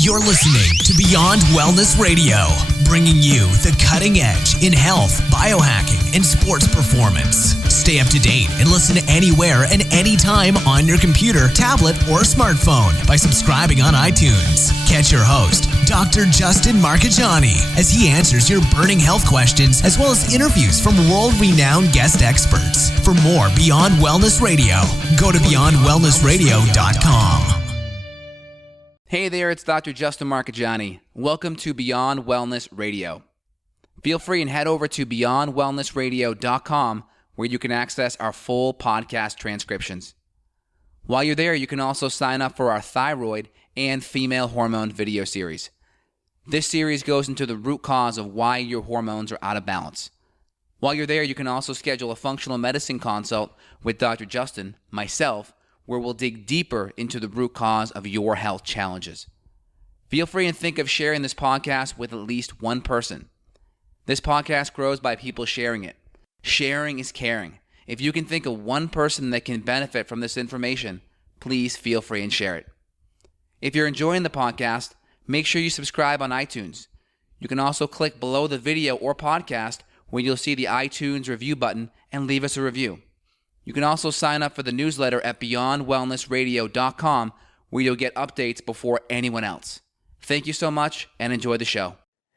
You're listening to Beyond Wellness Radio, bringing you the cutting edge in health, biohacking, and sports performance. Stay up to date and listen anywhere and anytime on your computer, tablet, or smartphone by subscribing on iTunes. Catch your host, Dr. Justin Marchegiani, as he answers your burning health questions as well as interviews from world-renowned guest experts. For more Beyond Wellness Radio, go to beyondwellnessradio.com. Hey there, it's Dr. Justin Marchegiani. Welcome to Beyond Wellness Radio. Feel free and head over to beyondwellnessradio.com where you can access our full podcast transcriptions. While you're there, you can also sign up for our thyroid and female hormone video series. This series goes into the root cause of why your hormones are out of balance. While you're there, you can also schedule a functional medicine consult with Dr. Justin, myself, where we'll dig deeper into the root cause of your health challenges. Feel free and think of sharing this podcast with at least one person. This podcast grows by people sharing it. Sharing is caring. If you can think of one person that can benefit from this information, please feel free and share it. If you're enjoying the podcast, make sure you subscribe on iTunes. You can also click below the video or podcast where you'll see the iTunes review button and leave us a review. You can also sign up for the newsletter at beyondwellnessradio.com where you'll get updates before anyone else. Thank you so much and enjoy the show.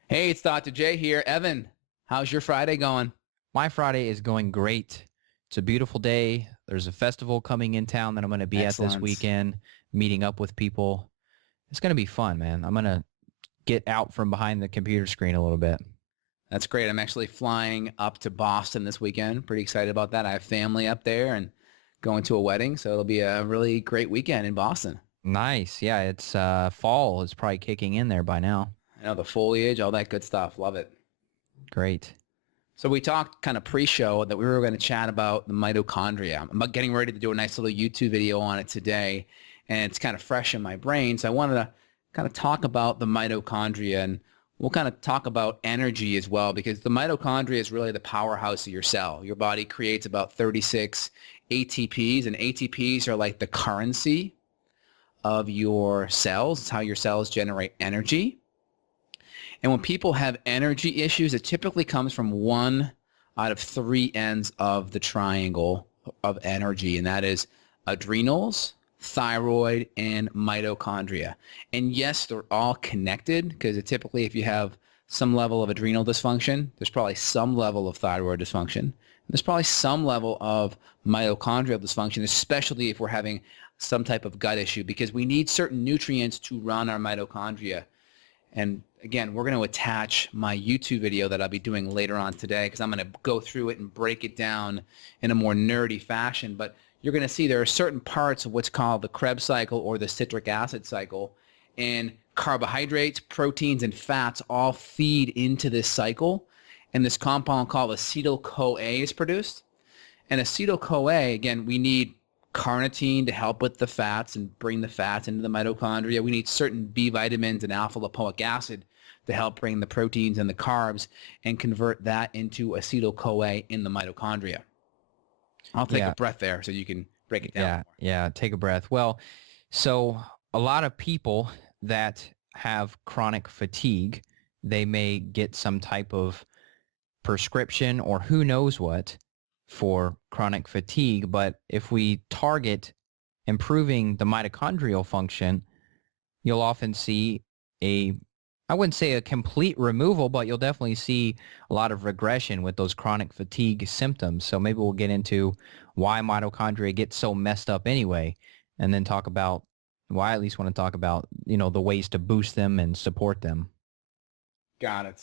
Hey, it's Dr. J here. Evan, how's your Friday going? My Friday is going great. It's a beautiful day. There's a festival coming in town that I'm going to be at this weekend, meeting up with people. It's going to be fun, man. I'm going to get out from behind the computer screen a little bit. That's great. I'm actually flying up to Boston this weekend. Pretty excited about that. I have family up there and going to a wedding, so it'll be a really great weekend in Boston. Nice. Yeah, it's fall is probably kicking in there by now. I know, the foliage, all that good stuff. Love it. Great. So we talked kind of pre-show that we were going to chat about the mitochondria. I'm getting ready to do a nice little YouTube video on it today, and it's kind of fresh in my brain. So I wanted to kind of talk about the mitochondria, and we'll kind of talk about energy as well, because the mitochondria is really the powerhouse of your cell. Your body creates about 36 ATPs, and ATPs are like the currency of your cells. It's how your cells generate energy. And when people have energy issues, it typically comes from one out of three ends of the triangle of energy, and that is adrenals, thyroid, and mitochondria. And yes, they're all connected, because typically if you have some level of adrenal dysfunction, there's probably some level of thyroid dysfunction. There's probably some level of mitochondrial dysfunction, especially if we're having some type of gut issue, because we need certain nutrients to run our mitochondria. And again, we're going to attach my YouTube video that I'll be doing later on today, because I'm going to go through it and break it down in a more nerdy fashion. But you're going to see there are certain parts of what's called the Kreb cycle or the citric acid cycle, and carbohydrates, proteins, and fats all feed into this cycle, and this compound called acetyl-CoA is produced. And acetyl-CoA, again, we need carnitine to help with the fats and bring the fats into the mitochondria. We need certain B vitamins and alpha-lipoic acid to help bring the proteins and the carbs and convert that into acetyl-CoA in the mitochondria. I'll take a breath there so you can break it down. Yeah, take a breath. Well, so a lot of people that have chronic fatigue, they may get some type of prescription or who knows what for chronic fatigue. But if we target improving the mitochondrial function, you'll often see I wouldn't say a complete removal, but you'll definitely see a lot of regression with those chronic fatigue symptoms. So maybe we'll get into why mitochondria get so messed up anyway, and then talk about why I at least want to talk about, the ways to boost them and support them. Got it.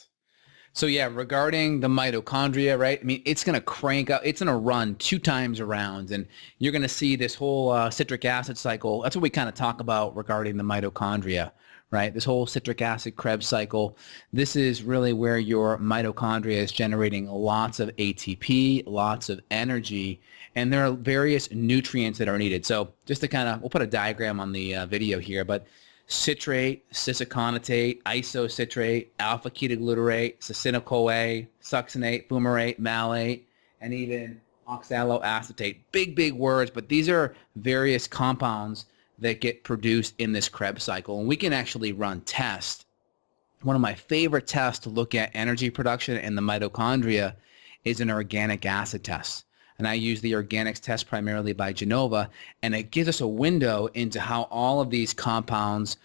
So yeah, regarding the mitochondria, right? I mean, it's going to crank up. It's going to run 2 times around, and you're going to see this whole citric acid cycle. That's what we kind of talk about regarding the mitochondria, right? This whole citric acid Krebs cycle. This is really where your mitochondria is generating lots of ATP, lots of energy, and there are various nutrients that are needed. So just to we'll put a diagram on the video here, but citrate, cisaconate, isocitrate, alpha-ketoglutarate, succinyl-CoA, succinate, fumarate, malate, and even oxaloacetate. Big words, but these are various compounds that get produced in this Krebs cycle. And we can actually run tests. One of my favorite tests to look at energy production in the mitochondria is an organic acid test. And I use the organics test primarily by Genova, and it gives us a window into how all of these compounds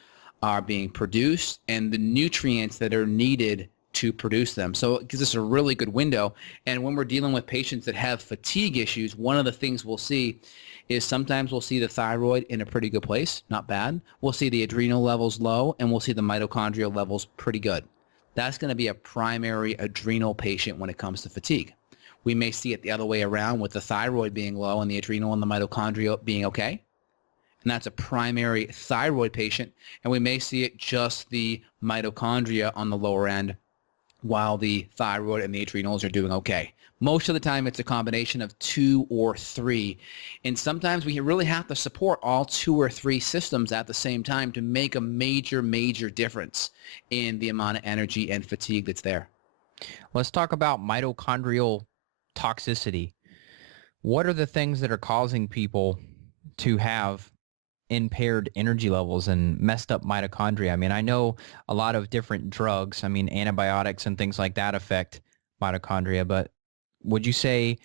are being produced and the nutrients that are needed to produce them. So it gives us a really good window. And when we're dealing with patients that have fatigue issues, one of the things we'll see is sometimes we'll see the thyroid in a pretty good place, not bad. We'll see the adrenal levels low, and we'll see the mitochondrial levels pretty good. That's going to be a primary adrenal patient when it comes to fatigue. We may see it the other way around with the thyroid being low and the adrenal and the mitochondria being okay. And that's a primary thyroid patient. And we may see it just the mitochondria on the lower end while the thyroid and the adrenals are doing okay. Most of the time, it's a combination of 2 or 3. And sometimes we really have to support all 2 or 3 systems at the same time to make a major, major difference in the amount of energy and fatigue that's there. Let's talk about mitochondrial toxicity. What are the things that are causing people to have impaired energy levels and messed up mitochondria? I mean, I know a lot of different drugs, I mean, antibiotics and things like that affect mitochondria, but would you say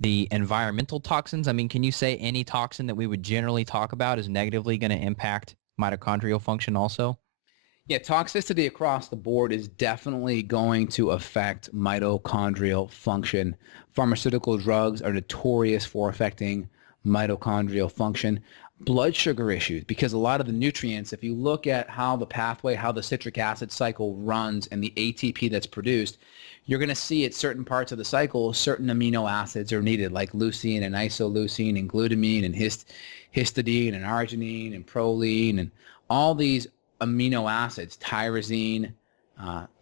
the environmental toxins, I mean, can you say any toxin that we would generally talk about is negatively going to impact mitochondrial function also? Yeah, toxicity across the board is definitely going to affect mitochondrial function. Pharmaceutical drugs are notorious for affecting mitochondrial function. Blood sugar issues, because a lot of the nutrients, if you look at how the pathway, how the citric acid cycle runs and the ATP that's produced, you're going to see at certain parts of the cycle, certain amino acids are needed, like leucine and isoleucine and glutamine and histidine and arginine and proline and all these amino acids, tyrosine,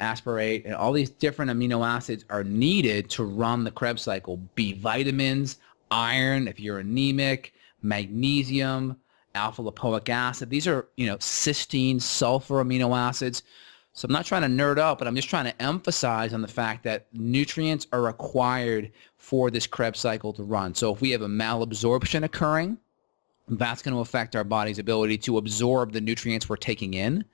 aspartate, and all these different amino acids are needed to run the Krebs cycle. B vitamins, iron, if you're anemic, magnesium, alpha lipoic acid. These are, cysteine, sulfur amino acids. So I'm not trying to nerd out, but I'm just trying to emphasize on the fact that nutrients are required for this Krebs cycle to run. So if we have a malabsorption occurring, that's going to affect our body's ability to absorb the nutrients we're taking in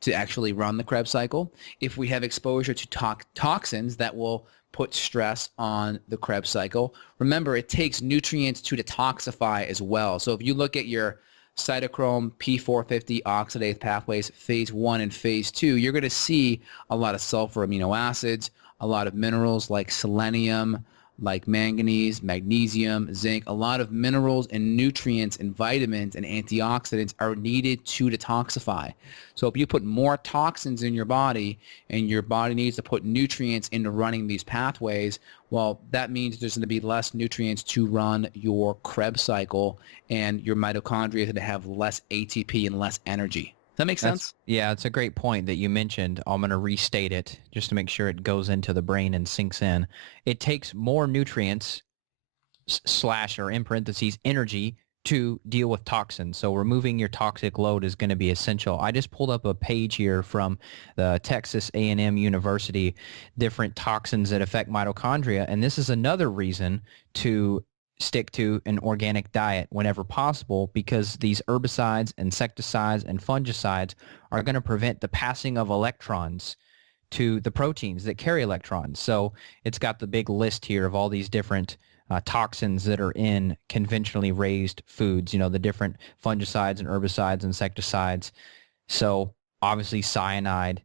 to actually run the Krebs cycle. If we have exposure to toxins, that will put stress on the Krebs cycle. Remember, it takes nutrients to detoxify as well. So if you look at your cytochrome P450 oxidase pathways, phase 1 and phase 2, you're going to see a lot of sulfur amino acids, a lot of minerals like selenium, like manganese, magnesium, zinc. A lot of minerals and nutrients and vitamins and antioxidants are needed to detoxify. So if you put more toxins in your body and your body needs to put nutrients into running these pathways, well, that means there's going to be less nutrients to run your Krebs cycle, and your mitochondria is going to have less ATP and less energy. Does that make sense? Yeah, it's a great point that you mentioned. I'm going to restate it just to make sure it goes into the brain and sinks in. It takes more nutrients / or in parentheses energy to deal with toxins. So removing your toxic load is going to be essential. I just pulled up a page here from the Texas A&M University, different toxins that affect mitochondria. And this is another reason to stick to an organic diet whenever possible, because these herbicides, insecticides, and fungicides are going to prevent the passing of electrons to the proteins that carry electrons. So it's got the big list here of all these different toxins that are in conventionally raised foods, the different fungicides and herbicides, insecticides. So obviously cyanide,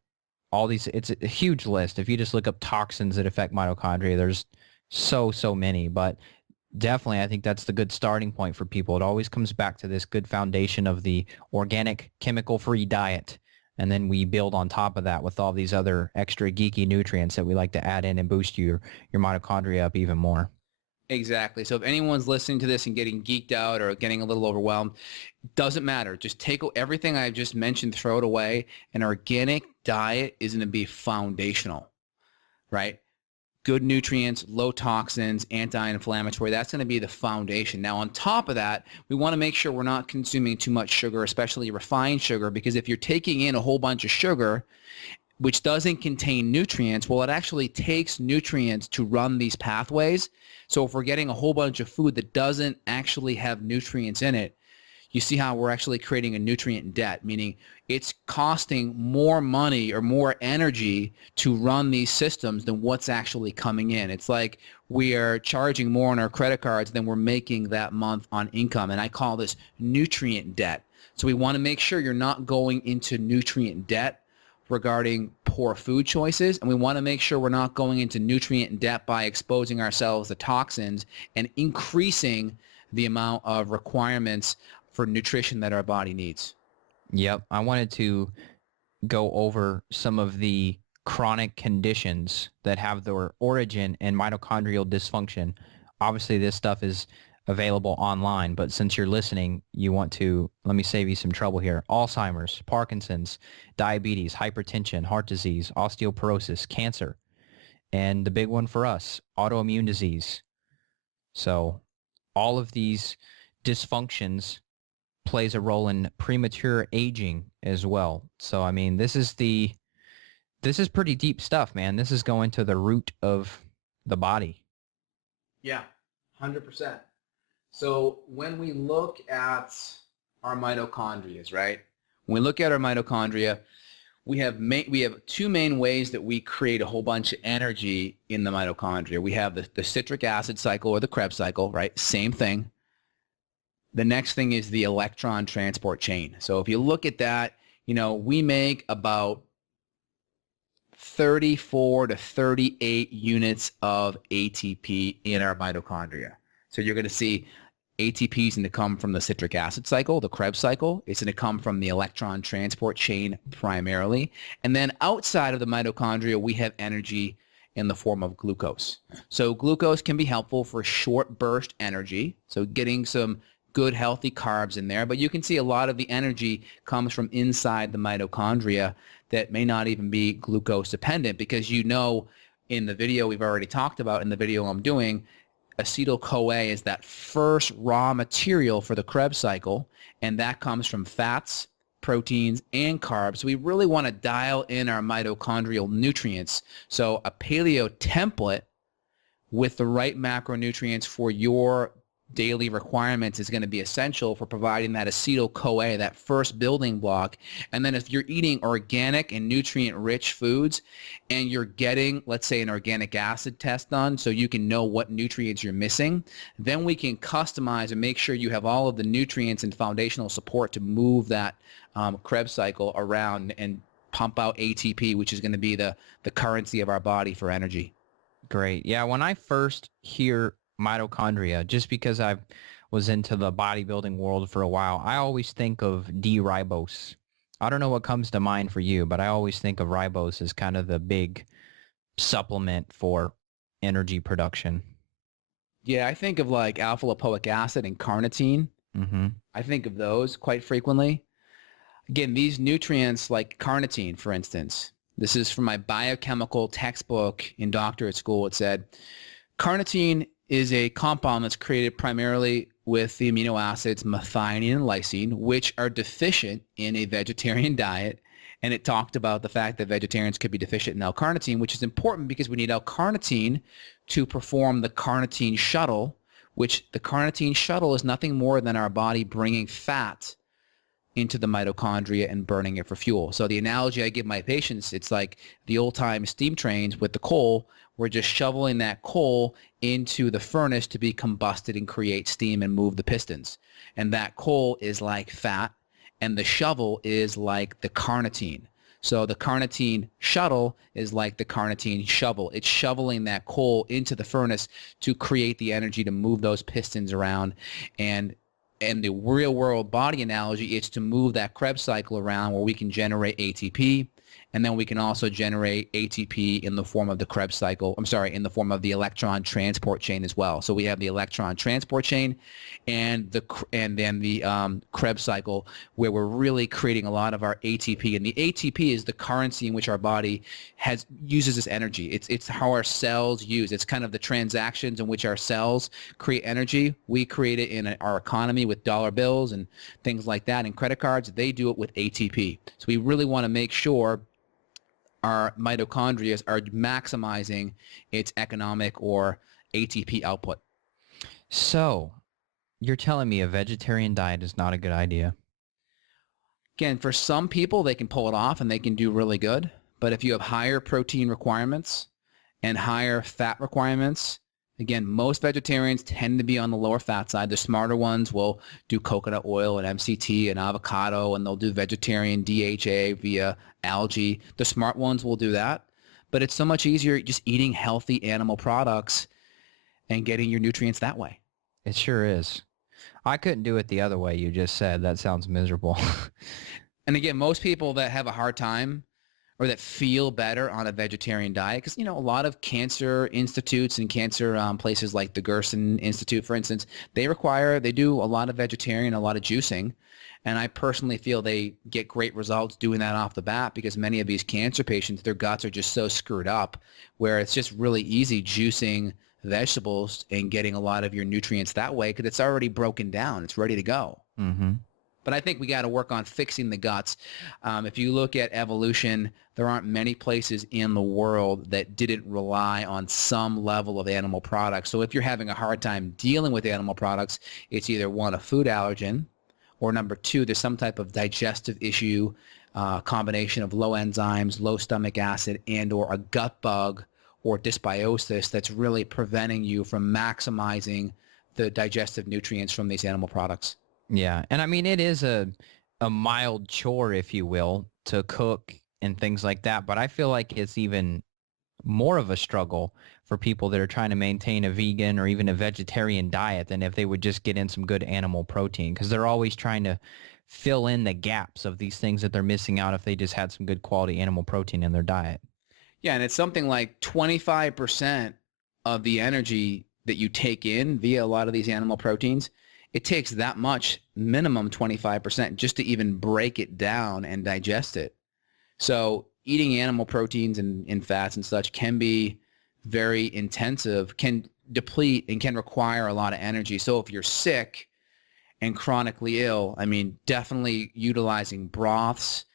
all these, it's a huge list. If you just look up toxins that affect mitochondria, there's so many, but definitely I think that's the good starting point for people. It always comes back to this good foundation of the organic, chemical-free diet. And then we build on top of that with all these other extra geeky nutrients that we like to add in and boost your mitochondria up even more. Exactly. So if anyone's listening to this and getting geeked out or getting a little overwhelmed, doesn't matter. Just take everything I've just mentioned, throw it away. An organic diet is going to be foundational, right? Good nutrients, low toxins, anti-inflammatory. That's going to be the foundation. Now, on top of that, we want to make sure we're not consuming too much sugar, especially refined sugar, because if you're taking in a whole bunch of sugar, which doesn't contain nutrients, well, it actually takes nutrients to run these pathways. So if we're getting a whole bunch of food that doesn't actually have nutrients in it, you see how we're actually creating a nutrient debt, meaning it's costing more money or more energy to run these systems than what's actually coming in. It's like we are charging more on our credit cards than we're making that month on income. And I call this nutrient debt. So we want to make sure you're not going into nutrient debt regarding poor food choices, and we want to make sure we're not going into nutrient debt by exposing ourselves to toxins and increasing the amount of requirements for nutrition that our body needs. Yep. I wanted to go over some of the chronic conditions that have their origin in mitochondrial dysfunction. Obviously, this stuff is available online, but since you're listening, you want to, let me save you some trouble here. Alzheimer's, Parkinson's, diabetes, hypertension, heart disease, osteoporosis, cancer, and the big one for us, autoimmune disease. So all of these dysfunctions plays a role in premature aging as well. So, I mean, this is pretty deep stuff, man. This is going to the root of the body. Yeah, 100%. So when we look at our mitochondria, right? When we look at our mitochondria, we have two main ways that we create a whole bunch of energy in the mitochondria. We have the citric acid cycle or the Kreb cycle, right? Same thing. The next thing is the electron transport chain. So if you look at that, we make about 34 to 38 units of ATP in our mitochondria. So you're going to see ATP is going to come from the citric acid cycle, the Kreb cycle. It's going to come from the electron transport chain primarily. And then outside of the mitochondria, we have energy in the form of glucose. So glucose can be helpful for short burst energy, so getting some good healthy carbs in there. But you can see a lot of the energy comes from inside the mitochondria that may not even be glucose dependent, because in the video we've already talked about, in the video I'm doing, acetyl-CoA is that first raw material for the Kreb cycle, and that comes from fats, proteins, and carbs. We really want to dial in our mitochondrial nutrients. So a paleo template with the right macronutrients for your daily requirements is going to be essential for providing that acetyl-CoA, that first building block. And then if you're eating organic and nutrient-rich foods and you're getting, let's say, an organic acid test done so you can know what nutrients you're missing, then we can customize and make sure you have all of the nutrients and foundational support to move that Kreb cycle around and pump out ATP, which is going to be the currency of our body for energy. Great. Yeah, when I first hear mitochondria, just because I was into the bodybuilding world for a while, I always think of D-ribose. I don't know what comes to mind for you, but I always think of ribose as kind of the big supplement for energy production. Yeah, I think of like alpha-lipoic acid and carnitine. Mm-hmm. I think of those quite frequently. Again, these nutrients like carnitine, for instance, this is from my biochemical textbook in doctorate school. It said, carnitine is a compound that's created primarily with the amino acids methionine and lysine, which are deficient in a vegetarian diet. And it talked about the fact that vegetarians could be deficient in L-carnitine, which is important because we need L-carnitine to perform the carnitine shuttle, which the carnitine shuttle is nothing more than our body bringing fat into the mitochondria and burning it for fuel. So the analogy I give my patients, it's like the old-time steam trains with the coal. We're just shoveling that coal into the furnace to be combusted and create steam and move the pistons. And that coal is like fat, and the shovel is like the carnitine. So the carnitine shuttle is like the carnitine shovel. It's shoveling that coal into the furnace to create the energy to move those pistons around. And the real world body analogy is to move that Krebs cycle around where we can generate ATP, and then we can also generate ATP in the form of the Krebs cycle. In the form of the electron transport chain as well. So we have the electron transport chain and then the Krebs cycle, where we're really creating a lot of our ATP. And the ATP is the currency in which our body uses this energy. It's how our cells use. It's kind of the transactions in which our cells create energy. We create it in our economy with dollar bills and things like that, and credit cards. They do it with ATP. So we really want to make sure our mitochondria are maximizing its economic or ATP output. So You're telling me a vegetarian diet is not a good idea? Again, for some people, they can pull it off and they can do really good. But if you have higher protein requirements and higher fat requirements, again, most vegetarians tend to be on the lower fat side. The smarter ones will do coconut oil and MCT and avocado, and they'll do vegetarian DHA via algae. The smart ones will do that. But it's so much easier just eating healthy animal products and getting your nutrients that way. It sure is. I couldn't do it the other way you just said. That sounds miserable. And again, most people that have a hard time or that feel better on a vegetarian diet, because, a lot of cancer institutes and cancer places like the Gerson Institute, for instance, they do a lot of vegetarian, a lot of juicing. And I personally feel they get great results doing that off the bat, because many of these cancer patients, their guts are just so screwed up where it's just really easy juicing vegetables and getting a lot of your nutrients that way, because it's already broken down. It's ready to go. Mm-hmm. But I think we got to work on fixing the guts. If you look at evolution, there aren't many places in the world that didn't rely on some level of animal products. So if you're having a hard time dealing with animal products, it's either one, a food allergen, or number two, there's some type of digestive issue, combination of low enzymes, low stomach acid, and or a gut bug or dysbiosis that's really preventing you from maximizing the digestive nutrients from these animal products. Yeah. And I mean, it is a mild chore, if you will, to cook and things like that. But I feel like it's even more of a struggle for people that are trying to maintain a vegan or even a vegetarian diet than if they would just get in some good animal protein, because they're always trying to fill in the gaps of these things that they're missing out if they just had some good quality animal protein in their diet. Yeah, and it's something like 25% of the energy that you take in via a lot of these animal proteins. It takes that much, minimum 25%, just to even break it down and digest it. So eating animal proteins and fats and such can be very intensive, can deplete and can require a lot of energy. So if you're sick and chronically ill, I mean, definitely utilizing broths,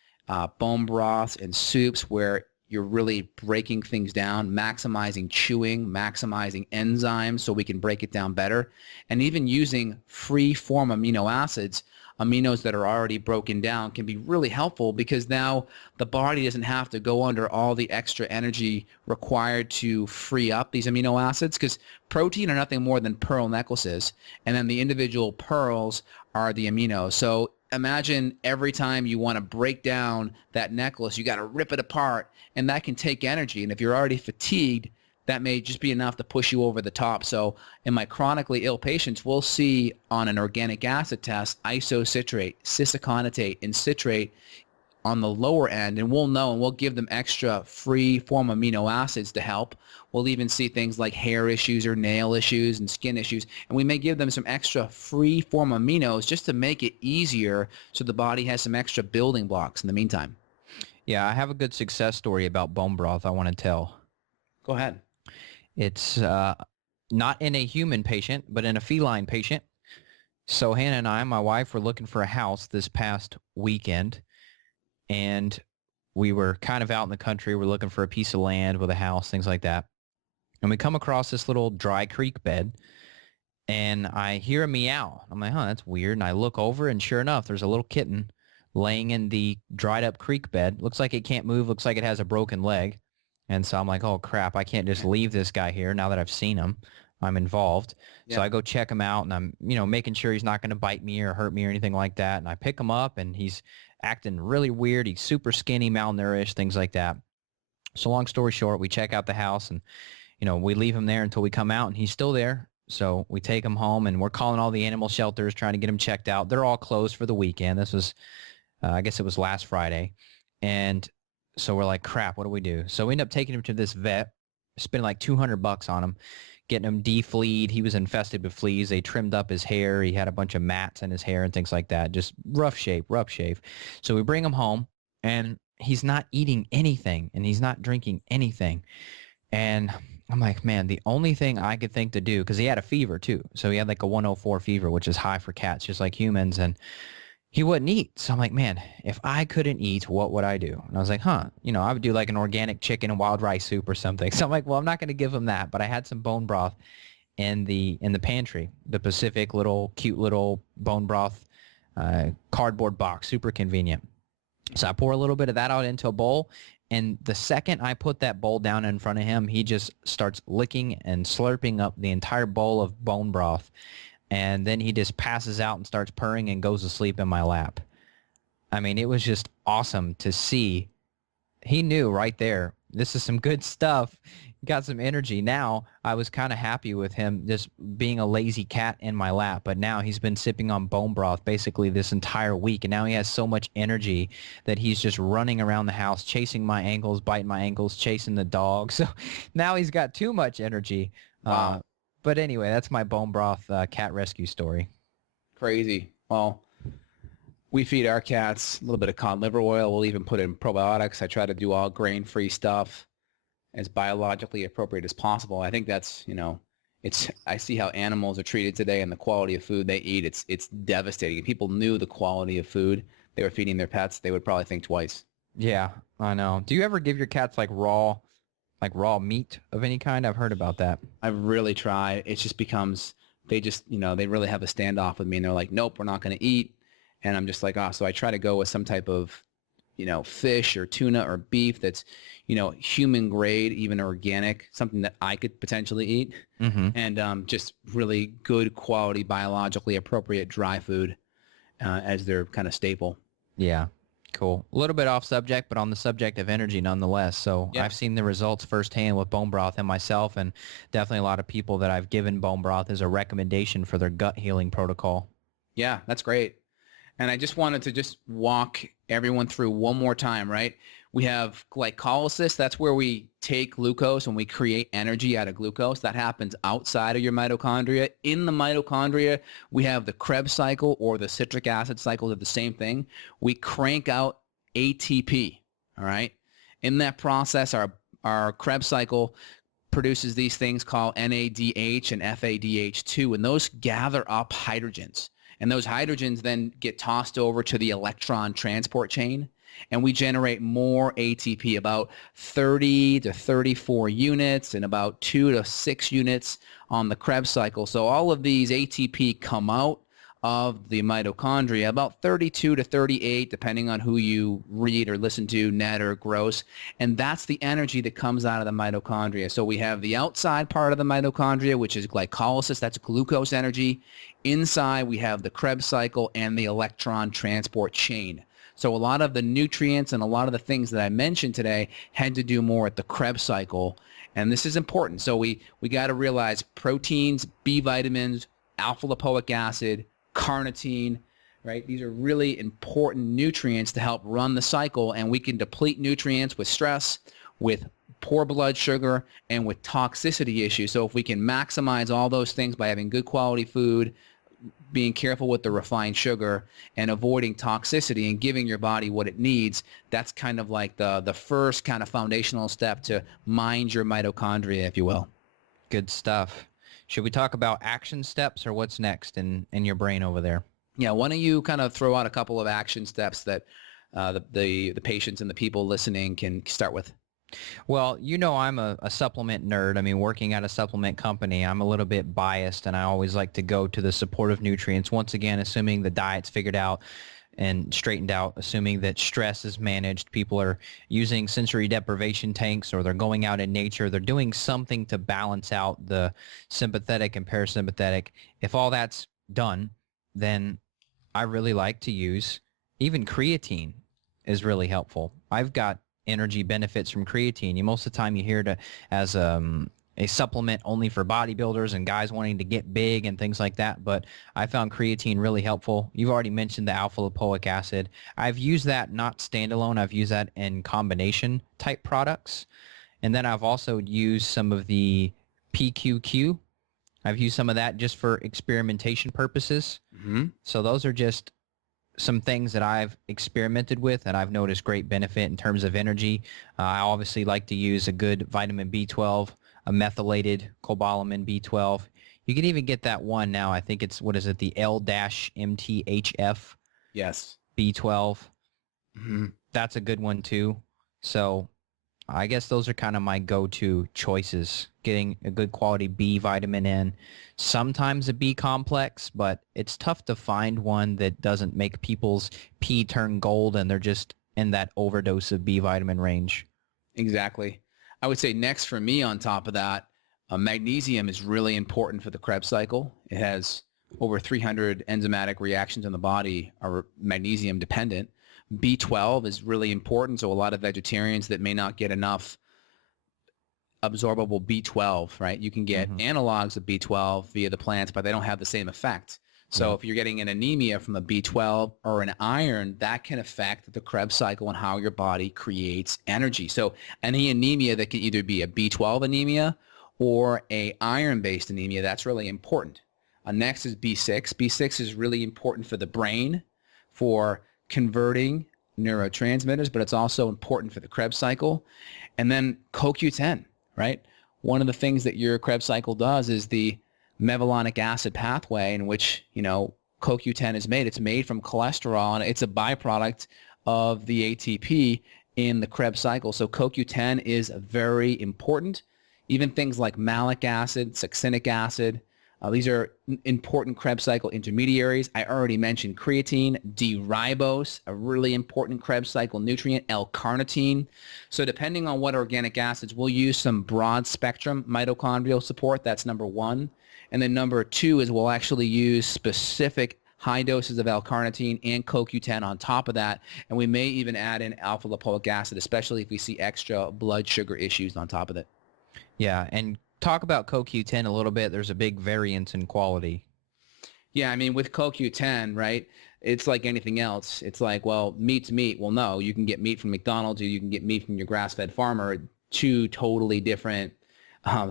bone broths and soups where you're really breaking things down, maximizing chewing, maximizing enzymes so we can break it down better, and even using free-form amino acids, aminos that are already broken down, can be really helpful, because now the body doesn't have to go under all the extra energy required to free up these amino acids, because protein are nothing more than pearl necklaces, and then the individual pearls are the aminos. So imagine every time you want to break down that necklace, you got to rip it apart, and that can take energy. And if you're already fatigued, that may just be enough to push you over the top. So in my chronically ill patients, we'll see on an organic acid test isocitrate, cisaconate, and citrate on the lower end, and we'll know, and we'll give them extra free form amino acids to help. We'll even see things like hair issues or nail issues and skin issues, and we may give them some extra free form aminos just to make it easier so the body has some extra building blocks in the meantime. Yeah, I have a good success story about bone broth I want to tell. Go ahead. It's not in a human patient, but in a feline patient. So Hannah and I, my wife, were looking for a house this past weekend, and we were kind of out in the country. We're looking for a piece of land with a house, things like that. And we come across this little dry creek bed, and I hear a meow. I'm like, that's weird. And I look over, and sure enough, there's a little kitten laying in the dried up creek bed. Looks like it can't move. Looks like it has a broken leg. And so I'm like, oh, crap, I can't just leave this guy here now that I've seen him. I'm involved. Yeah. So I go check him out, and I'm, making sure he's not going to bite me or hurt me or anything like that. And I pick him up, and he's acting really weird. He's super skinny, malnourished, things like that. So long story short, we check out the house, and, we leave him there until we come out, and he's still there. So we take him home, and we're calling all the animal shelters, trying to get him checked out. They're all closed for the weekend. This was, I guess it was last Friday. And so we're like, crap, what do we do? So we end up taking him to this vet, spending like $200 on him, getting him defleed. He was infested with fleas. They trimmed up his hair. He had a bunch of mats in his hair and things like that. Just rough shave. So we bring him home, and he's not eating anything, and he's not drinking anything. And I'm like, man, the only thing I could think to do, because he had a fever too. So he had like a 104 fever, which is high for cats, just like humans. And he wouldn't eat. So I'm like, man, if I couldn't eat, what would I do? And I was like, I would do like an organic chicken and wild rice soup or something. So I'm like, well, I'm not going to give him that. But I had some bone broth in the pantry, the Pacific little cute little bone broth cardboard box, super convenient. So I pour a little bit of that out into a bowl, and the second I put that bowl down in front of him, he just starts licking and slurping up the entire bowl of bone broth, and then he just passes out and starts purring and goes to sleep in my lap. I mean, it was just awesome to see. He knew right there, this is some good stuff. Got some energy. Now I was kind of happy with him just being a lazy cat in my lap, but now he's been sipping on bone broth basically this entire week, and now he has so much energy that he's just running around the house, chasing my ankles, biting my ankles, chasing the dog. So now he's got too much energy. Wow. But anyway, that's my bone broth cat rescue story. Crazy. Well, we feed our cats a little bit of cod liver oil. We'll even put in probiotics. I try to do all grain-free stuff as biologically appropriate as possible. I think that's, I see how animals are treated today and the quality of food they eat. It's devastating. If people knew the quality of food they were feeding their pets, they would probably think twice. Yeah, I know. Do you ever give your cats like raw meat of any kind? I've heard about that. I really try. It just becomes, they really have a standoff with me, and they're like, nope, we're not going to eat. And I'm just like, so I try to go with some type of, fish or tuna or beef that's, human grade, even organic, something that I could potentially eat. Mm-hmm. And just really good quality, biologically appropriate dry food as their kind of staple. Yeah, cool. A little bit off subject, but on the subject of energy nonetheless. So yeah. I've seen the results firsthand with bone broth and myself, and definitely a lot of people that I've given bone broth as a recommendation for their gut healing protocol. Yeah, that's great. And I just wanted to just walk everyone through one more time, right? We have glycolysis. That's where we take glucose and we create energy out of glucose. That happens outside of your mitochondria. In the mitochondria, we have the Kreb cycle, or the citric acid cycle. They're the same thing. We crank out ATP, all right? In that process, our Kreb cycle produces these things called NADH and FADH2, and those gather up hydrogens. And those hydrogens then get tossed over to the electron transport chain, and we generate more ATP, about 30 to 34 units and about 2 to 6 units on the Krebs cycle. So all of these ATP come out of the mitochondria, about 32 to 38, depending on who you read or listen to, net or gross. And that's the energy that comes out of the mitochondria. So we have the outside part of the mitochondria, which is glycolysis. That's glucose energy. Inside, we have the Krebs cycle and the electron transport chain. So a lot of the nutrients and a lot of the things that I mentioned today had to do more at the Krebs cycle. And this is important. So we got to realize proteins, B vitamins, alpha-lipoic acid, carnitine, right? These are really important nutrients to help run the cycle, and we can deplete nutrients with stress, with poor blood sugar, and with toxicity issues. So if we can maximize all those things by having good quality food, being careful with the refined sugar, and avoiding toxicity and giving your body what it needs, that's kind of like the first kind of foundational step to mind your mitochondria, if you will. Good stuff. Should we talk about action steps, or what's next in your brain over there? Yeah, why don't you kind of throw out a couple of action steps that the patients and the people listening can start with? Well, I'm a supplement nerd. I mean, working at a supplement company, I'm a little bit biased, and I always like to go to the supportive nutrients. Once again, assuming the diet's figured out and straightened out, assuming that stress is managed, people are using sensory deprivation tanks, or they're going out in nature, they're doing something to balance out the sympathetic and parasympathetic. If all that's done, then I really like to use, even creatine is really helpful. I've got energy benefits from creatine. Most of the time you hear it as a supplement only for bodybuilders and guys wanting to get big and things like that, but I found creatine really helpful. You've already mentioned the alpha-lipoic acid. I've used that not standalone. I've used that in combination type products. And then I've also used some of the PQQ. I've used some of that just for experimentation purposes. Mm-hmm. So those are just some things that I've experimented with and I've noticed great benefit in terms of energy. I obviously like to use a good vitamin B12, a methylated cobalamin B12. You can even get that one now. I think it's, the L-MTHF. Yes. B12. Mm-hmm. That's a good one too. So I guess those are kind of my go-to choices. Getting a good quality B vitamin in, sometimes a B complex, but it's tough to find one that doesn't make people's pee turn gold and they're just in that overdose of B vitamin range. Exactly. I would say next for me on top of that, magnesium is really important for the Krebs cycle. It has over 300 enzymatic reactions in the body are magnesium dependent. B12 is really important. So a lot of vegetarians that may not get enough absorbable B12, right? You can get analogs of B12 via the plants, but they don't have the same effect. So if you're getting an anemia from a B12 or an iron, that can affect the Krebs cycle and how your body creates energy. So any anemia that can either be a B12 anemia or a iron-based anemia, that's really important. Next is B6. B6 is really important for the brain, for converting neurotransmitters, but it's also important for the Krebs cycle. And then CoQ10, right? One of the things that your Krebs cycle does is the mevalonic acid pathway in which, CoQ10 is made. It's made from cholesterol, and it's a byproduct of the ATP in the Krebs cycle. So CoQ10 is very important. Even things like malic acid, succinic acid, these are important Krebs cycle intermediaries. I already mentioned creatine, D-ribose, a really important Krebs cycle nutrient, L-carnitine. So depending on what organic acids, we'll use some broad spectrum mitochondrial support. That's number one. And then number two is we'll actually use specific high doses of L-carnitine and CoQ10 on top of that. And we may even add in alpha lipoic acid, especially if we see extra blood sugar issues on top of it. Yeah, and talk about CoQ10 a little bit. There's a big variance in quality. Yeah, I mean, with CoQ10, right, it's like anything else. It's like, well, meat's meat. Well, no, you can get meat from McDonald's or you can get meat from your grass-fed farmer, two totally different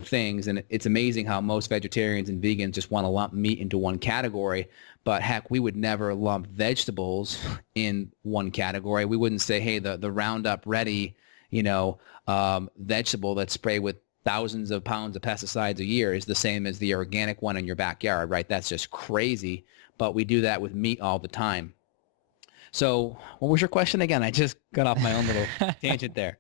things. And it's amazing how most vegetarians and vegans just want to lump meat into one category. But heck, we would never lump vegetables in one category. We wouldn't say, hey, the Roundup Ready, vegetable that's sprayed with thousands of pounds of pesticides a year is the same as the organic one in your backyard, right? That's just crazy. But we do that with meat all the time. So what was your question again? I just got off my own little tangent there.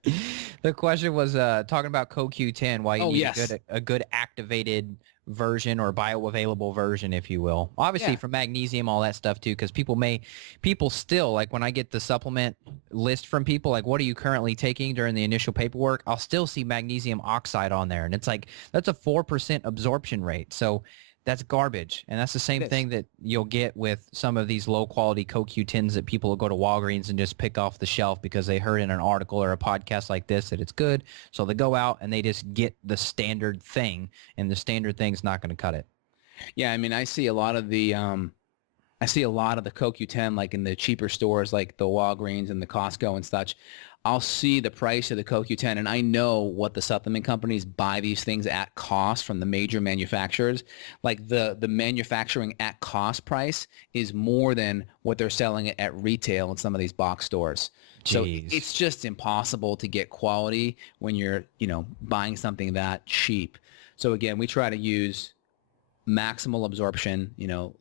The question was talking about CoQ10, why you need a good activated version or bioavailable version, if you will. Obviously for magnesium, all that stuff too, because people still, like when I get the supplement list from people, like what are you currently taking during the initial paperwork, I'll still see magnesium oxide on there. And it's like, that's a 4% absorption rate. So that's garbage. And that's the same thing that you'll get with some of these low quality CoQ10s that people will go to Walgreens and just pick off the shelf because they heard in an article or a podcast like this that it's good. So they go out and they just get the standard thing, and the standard thing's not going to cut it. Yeah, I mean, I see a lot of the CoQ10 like in the cheaper stores like the Walgreens and the Costco and such. I'll see the price of the CoQ10 and I know what the supplement companies buy these things at cost from the major manufacturers. Like the manufacturing at cost price is more than what they're selling it at retail in some of these box stores. So it's just impossible to get quality when you're, buying something that cheap. So again, we try to use maximal absorption,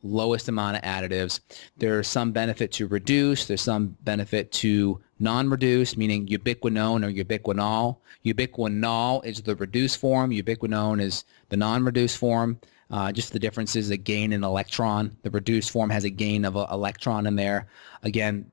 lowest amount of additives. There's some benefit to reduce. There's some benefit to non-reduced, meaning ubiquinone or ubiquinol. Ubiquinol is the reduced form. Ubiquinone is the non-reduced form. Just the difference is a gain in electron. The reduced form has a gain of an electron in there. Again,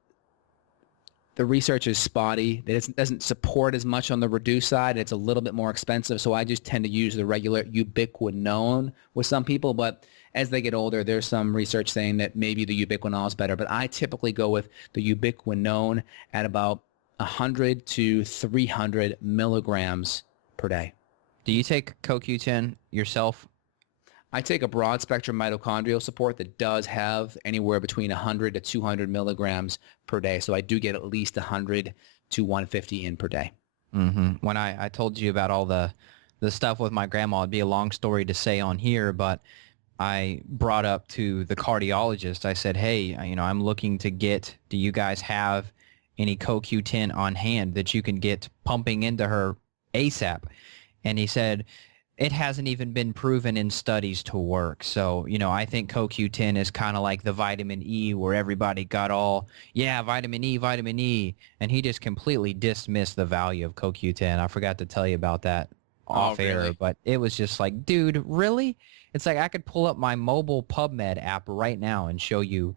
the research is spotty. It doesn't support as much on the reduced side. It's a little bit more expensive, so I just tend to use the regular ubiquinone with some people. But as they get older, there's some research saying that maybe the ubiquinol is better. But I typically go with the ubiquinone at about 100 to 300 milligrams per day. Do you take CoQ10 yourself? I take a broad spectrum mitochondrial support that does have anywhere between 100 to 200 milligrams per day. So I do get at least 100 to 150 in per day. Mm-hmm. When I told you about all the stuff with my grandma, it'd be a long story to say on here, but I brought up to the cardiologist, I said, hey, I'm looking to do you guys have any CoQ10 on hand that you can get pumping into her ASAP? And he said, it hasn't even been proven in studies to work. So, I think CoQ10 is kind of like the vitamin E where everybody got all, yeah, vitamin E. And he just completely dismissed the value of CoQ10. I forgot to tell you about that Oh, off air, really? but it was just like, dude, really? It's like I could pull up my mobile PubMed app right now and show you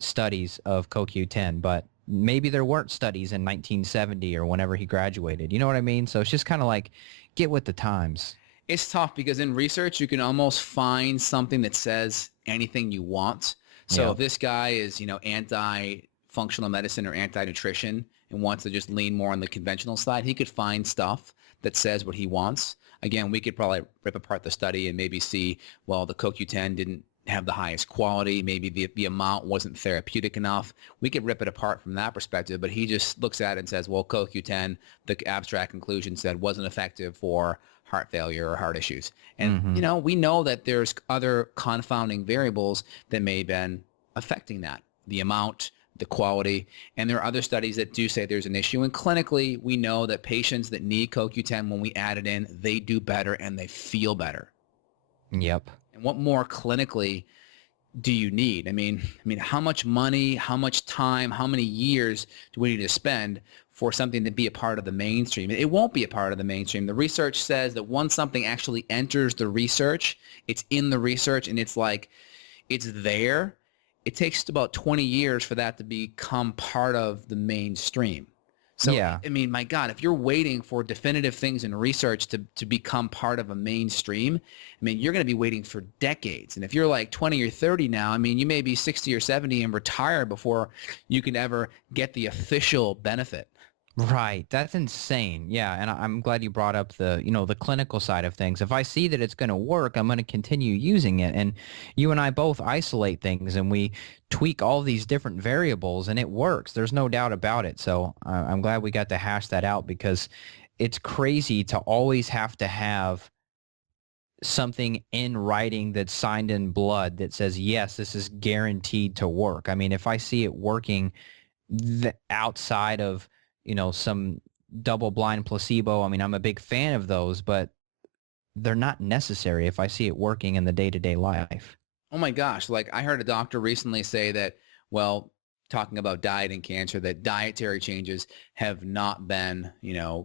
studies of CoQ10, but maybe there weren't studies in 1970 or whenever he graduated. You know what I mean? So it's just kind of like, get with the times. It's tough because in research, you can almost find something that says anything you want. So Yeah. if this guy is, anti-functional medicine or anti-nutrition and wants to just lean more on the conventional side, he could find stuff that says what he wants. Again, we could probably rip apart the study and maybe see, well, the CoQ10 didn't have the highest quality. Maybe the amount wasn't therapeutic enough. We could rip it apart from that perspective, but he just looks at it and says, well, CoQ10, the abstract conclusion said wasn't effective for heart failure or heart issues. And, Mm-hmm. we know that there's other confounding variables that may have been affecting that, the amount, the quality. And there are other studies that do say there's an issue. And clinically, we know that patients that need CoQ10, when we add it in, they do better and they feel better. Yep. And what more clinically do you need? I mean, how much money, how much time, how many years do we need to spend for something to be a part of the mainstream? It won't be a part of the mainstream. The research says that once something actually enters the research, it's in the research and it's like, it's there. It takes about 20 years for that to become part of the mainstream. So, Yeah. I mean, my God, if you're waiting for definitive things in research to become part of a mainstream, I mean, you're going to be waiting for decades. And if you're like 20 or 30 now, I mean, you may be 60 or 70 and retire before you can ever get the official benefit. Right. That's insane. Yeah. And I'm glad you brought up the clinical side of things. If I see that it's going to work, I'm going to continue using it. And you and I both isolate things and we tweak all these different variables and it works. There's no doubt about it. So I'm glad we got to hash that out because it's crazy to always have to have something in writing that's signed in blood that says, yes, this is guaranteed to work. I mean, if I see it working outside of, some double blind placebo, I mean, I'm a big fan of those, but they're not necessary if I see it working in the day-to-day life. Oh my gosh. Like I heard a doctor recently say that, well, talking about diet and cancer, that dietary changes have not been,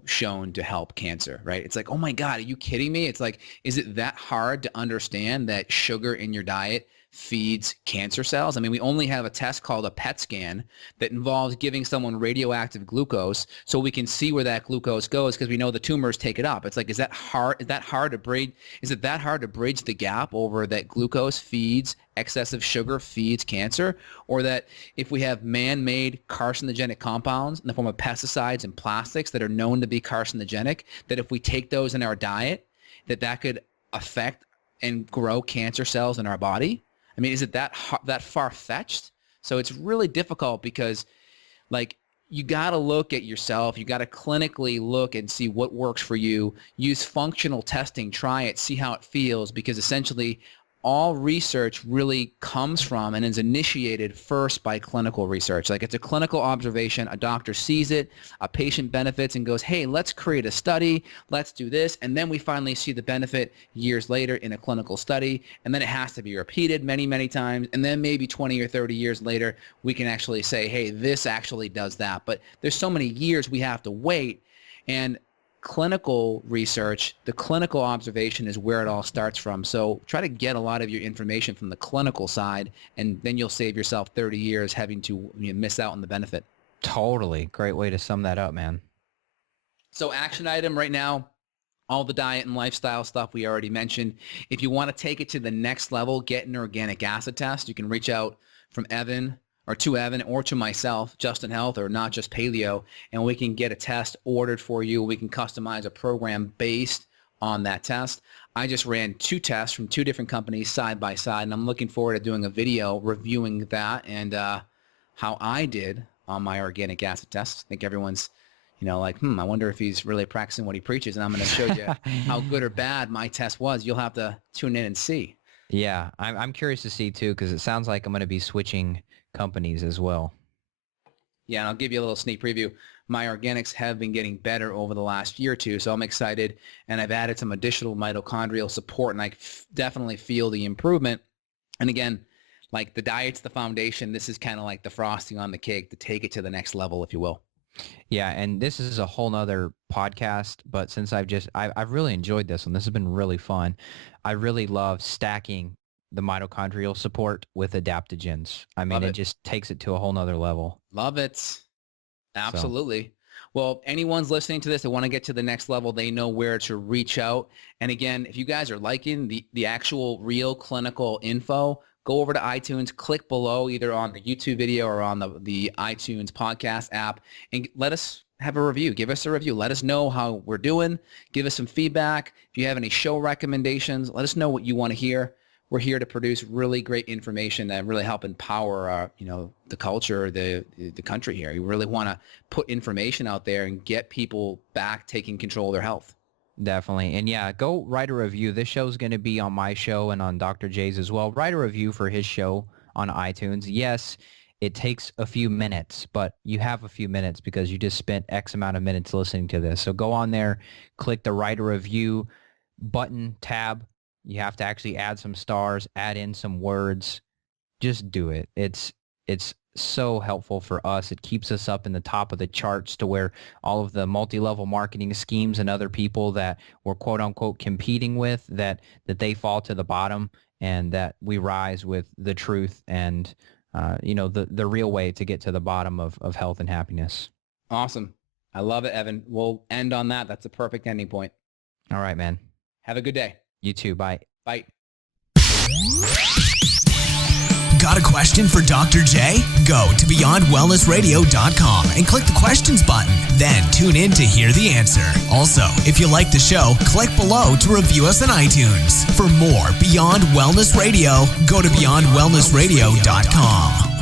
shown to help cancer, right? It's like, oh my God, are you kidding me? It's like, is it that hard to understand that sugar in your diet feeds cancer cells? I mean, we only have a test called a PET scan that involves giving someone radioactive glucose so we can see where that glucose goes because we know the tumors take it up. It's like, is that hard to bridge? Is it that hard to bridge the gap over that glucose feeds excessive sugar feeds cancer, or that if we have man-made carcinogenic compounds in the form of pesticides and plastics that are known to be carcinogenic, that if we take those in our diet, that could affect and grow cancer cells in our body? I mean, is it that far-fetched? So it's really difficult because, like, you got to look at yourself. You got to clinically look and see what works for you. Use functional testing. Try it. See how it feels, because essentially all research really comes from and is initiated first by clinical research. Like, it's a clinical observation. A doctor sees it, a patient benefits and goes, hey, let's create a study. Let's do this. And then we finally see the benefit years later in a clinical study. And then it has to be repeated many, many times. And then maybe 20 or 30 years later, we can actually say, hey, this actually does that. But there's so many years we have to wait. And clinical research, the clinical observation is where it all starts from. So try to get a lot of your information from the clinical side, and then you'll save yourself 30 years having to miss out on the benefit. Totally. Great way to sum that up, man. So action item right now, all the diet and lifestyle stuff we already mentioned. If you want to take it to the next level, get an organic acid test. You can reach out from Evan or to Evan or to myself, Justin Health, or Not Just Paleo, and we can get a test ordered for you. We can customize a program based on that test. I just ran 2 tests from 2 different companies side by side, and I'm looking forward to doing a video reviewing that and how I did on my organic acid test. I think everyone's, like, I wonder if he's really practicing what he preaches, and I'm going to show you how good or bad my test was. You'll have to tune in and see. Yeah, I'm curious to see too, because it sounds like I'm going to be switching companies as well. Yeah, and I'll give you a little sneak preview. My organics have been getting better over the last year or two, so I'm excited. And I've added some additional mitochondrial support, and I definitely feel the improvement. And again, like the diet's the foundation. This is kind of like the frosting on the cake to take it to the next level, if you will. Yeah, and this is a whole nother podcast, but since I've really enjoyed this one. This has been really fun. I really love stacking the mitochondrial support with adaptogens. I mean, it just takes it to a whole nother level. Love it. Absolutely. So. Well, anyone's listening to this, they want to get to the next level, they know where to reach out. And again, if you guys are liking the actual real clinical info, go over to iTunes, click below either on the YouTube video or on the iTunes podcast app, and let us have a review. Give us a review. Let us know how we're doing. Give us some feedback. If you have any show recommendations, let us know what you want to hear. We're here to produce really great information that really help empower, the culture, the country here. You really want to put information out there and get people back taking control of their health. Definitely. And yeah, go write a review. This show is going to be on my show and on Dr. J's as well. Write a review for his show on iTunes. Yes, it takes a few minutes, but you have a few minutes because you just spent X amount of minutes listening to this. So go on there, click the write a review button, tab. You have to actually add some stars, add in some words. Just do it. It's so helpful for us. It keeps us up in the top of the charts to where all of the multi-level marketing schemes and other people that we're quote unquote competing with, that they fall to the bottom, and that we rise with the truth and the real way to get to the bottom of health and happiness. Awesome. I love it, Evan. We'll end on that. That's a perfect ending point. All right, man. Have a good day. You too. Bye. Bye. Got a question for Dr. J? Go to beyondwellnessradio.com and click the questions button. Then tune in to hear the answer. Also, if you like the show, click below to review us on iTunes. For more Beyond Wellness Radio, go to beyondwellnessradio.com.